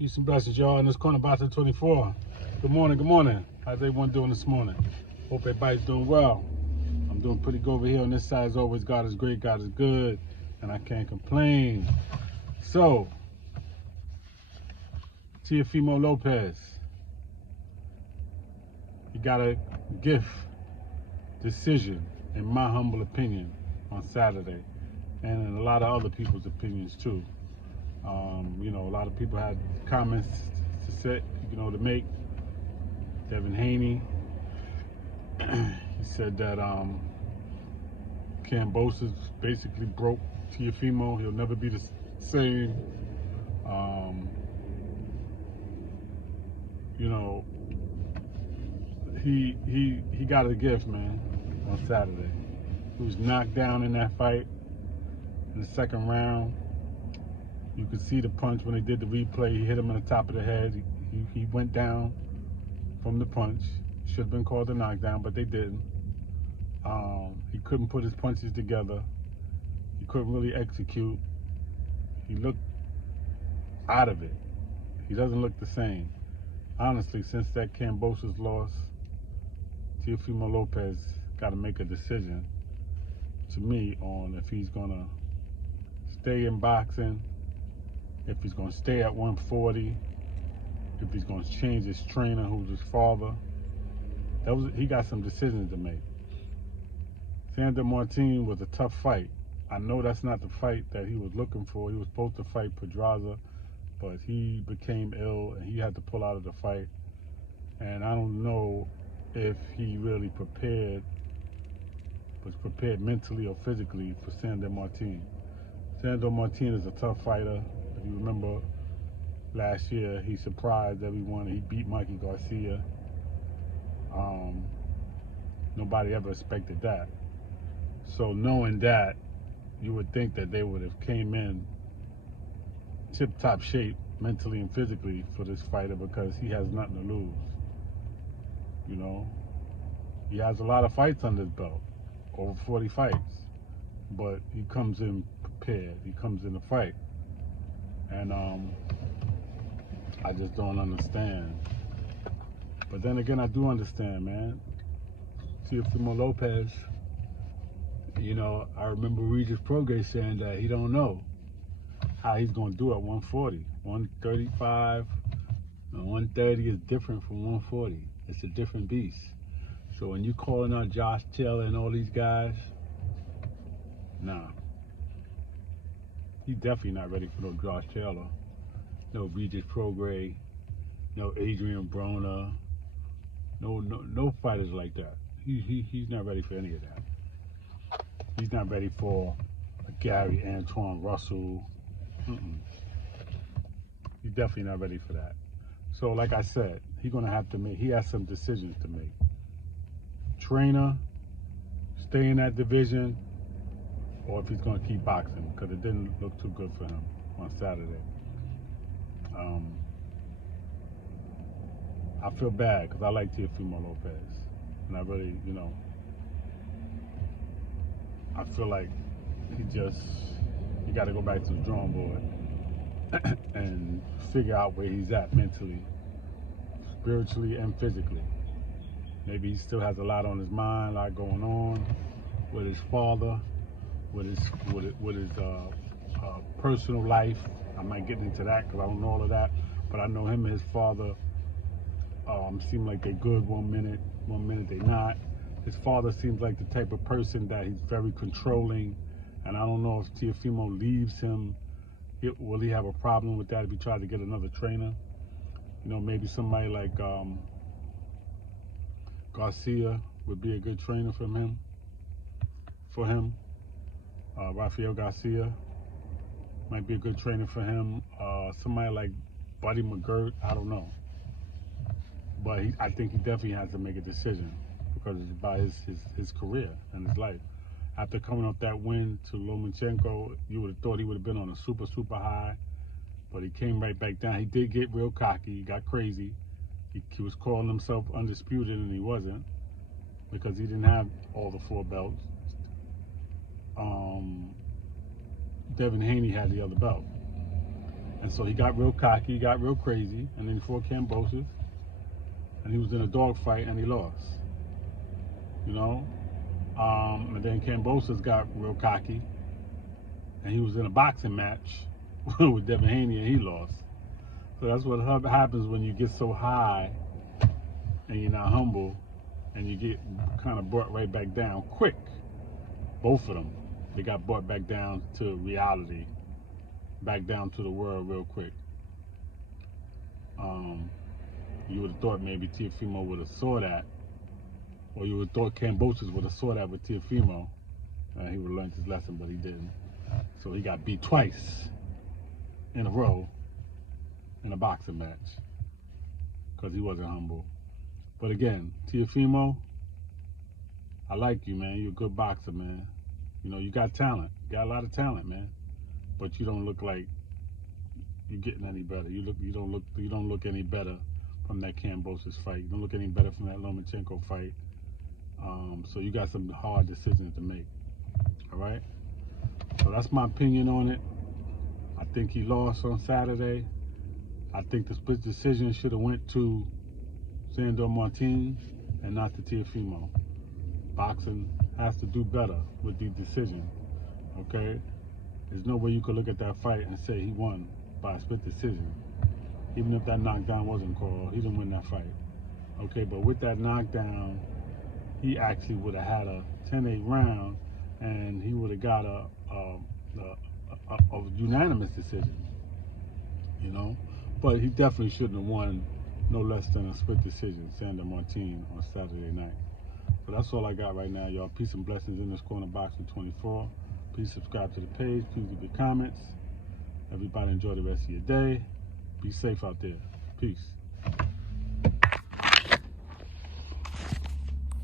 Peace and blessings, y'all. In this corner, about 24. Good morning, good morning. How's everyone doing this morning? Hope everybody's doing well. I'm doing pretty good over here on this side. As always, God is great, God is good, and I can't complain. So, Teofimo Lopez, he got a gift decision, in my humble opinion, on Saturday, and in a lot of other people's opinions too. A lot of people had comments to say, to make. Devin Haney, he said that Kambosos basically broke Teofimo. He'll never be the same. He got a gift, man, on Saturday. He was knocked down in that fight in the second round. You could see the punch when they did the replay. He hit him in the top of the head. He went down from the punch. Should have been called a knockdown, but they didn't. He couldn't put his punches together. He couldn't really execute. He looked out of it. He doesn't look the same. Honestly, since that Kambosos loss, Teofimo Lopez got to make a decision, to me, on if he's going to stay in boxing, if he's going to stay at 140, if he's going to change his trainer, who's his father. He got some decisions to make. Sandor Martin was a tough fight. I know that's not the fight that he was looking for. He was supposed to fight Pedraza, but he became ill and he had to pull out of the fight. And I don't know if he really was prepared mentally or physically for Sandor Martin. Sandor Martin is a tough fighter. If you remember last year, he surprised everyone. He beat Mikey Garcia. Nobody ever expected that. So knowing that, you would think that they would have came in tip-top shape mentally and physically for this fighter, because he has nothing to lose. He has a lot of fights under his belt, over 40 fights, but he comes in prepared. He comes in to fight, and I just don't understand. But then again, I do understand, man. Teofimo Lopez, I remember Regis Prograis saying that he don't know how he's going to do at 140. 135 and 130 is different from 140. It's a different beast. So when you calling out Josh Taylor and all these guys, nah. He's definitely not ready for no Josh Taylor, no Regis Prograis, no Adrian Broner, no fighters like that. He's not ready for any of that. He's not ready for a Gary Antoine Russell. He's definitely not ready for that. So like I said, he has some decisions to make. Trainer, stay in that division, or if he's going to keep boxing, because it didn't look too good for him on Saturday. I feel bad because I like Teofimo Lopez, and I really, I feel like he got to go back to the drawing board and figure out where he's at mentally, spiritually, and physically. Maybe he still has a lot on his mind, a lot going on with his father, with his personal life. I'm not getting into that because I don't know all of that, but I know him and his father seem like they're good one minute they're not. His father seems like the type of person that he's very controlling, and I don't know if Teofimo leaves him, will he have a problem with that if he tries to get another trainer? Maybe somebody like Garcia would be a good trainer for him. Rafael Garcia might be a good trainer for him. Somebody like Buddy McGirt, I don't know. But I think he definitely has to make a decision, because it's about his career and his life. After coming off that win to Lomachenko, you would have thought he would have been on a super, super high, but he came right back down. He did get real cocky. He got crazy. He was calling himself undisputed, and he wasn't, because he didn't have all the 4 belts. Devin Haney had the other belt. And so he got real cocky, he got real crazy, and then he fought Kambosos, and he was in a dog fight and he lost. You know? And then Kambosos got real cocky, and he was in a boxing match with Devin Haney and he lost. So that's what happens when you get so high and you're not humble, and you get kind of brought right back down quick. Both of them, they got brought back down to reality, back down to the world real quick. You would have thought maybe Teofimo would have saw that, or you would have thought Kambosos would have saw that with Teofimo. He would have learned his lesson, but he didn't. So he got beat twice in a row in a boxing match because he wasn't humble. But again, Teofimo, I like you, man. You're a good boxer, man. You know, you got talent. You got a lot of talent, man. But you don't look like you're getting any better. You don't look any better from that Kambosos fight. You don't look any better from that Lomachenko fight. So you got some hard decisions to make. All right. So that's my opinion on it. I think he lost on Saturday. I think the split decision should have went to Sandor Martin and not to Teofimo. Boxing has to do better with these decisions. Okay. There's no way you could look at that fight and say he won by a split decision. Even if that knockdown wasn't called, he didn't win that fight. Okay, but with that knockdown, he actually would have had a 10-8 round, and he would have got a unanimous decision. You know, but he definitely shouldn't have won no less than a split decision, Sandor Martin, on Saturday night. So that's all I got right now, y'all. Peace and blessings in this corner boxing 24. Please subscribe to the page. Please leave your comments. Everybody enjoy the rest of your day. Be safe out there. Peace.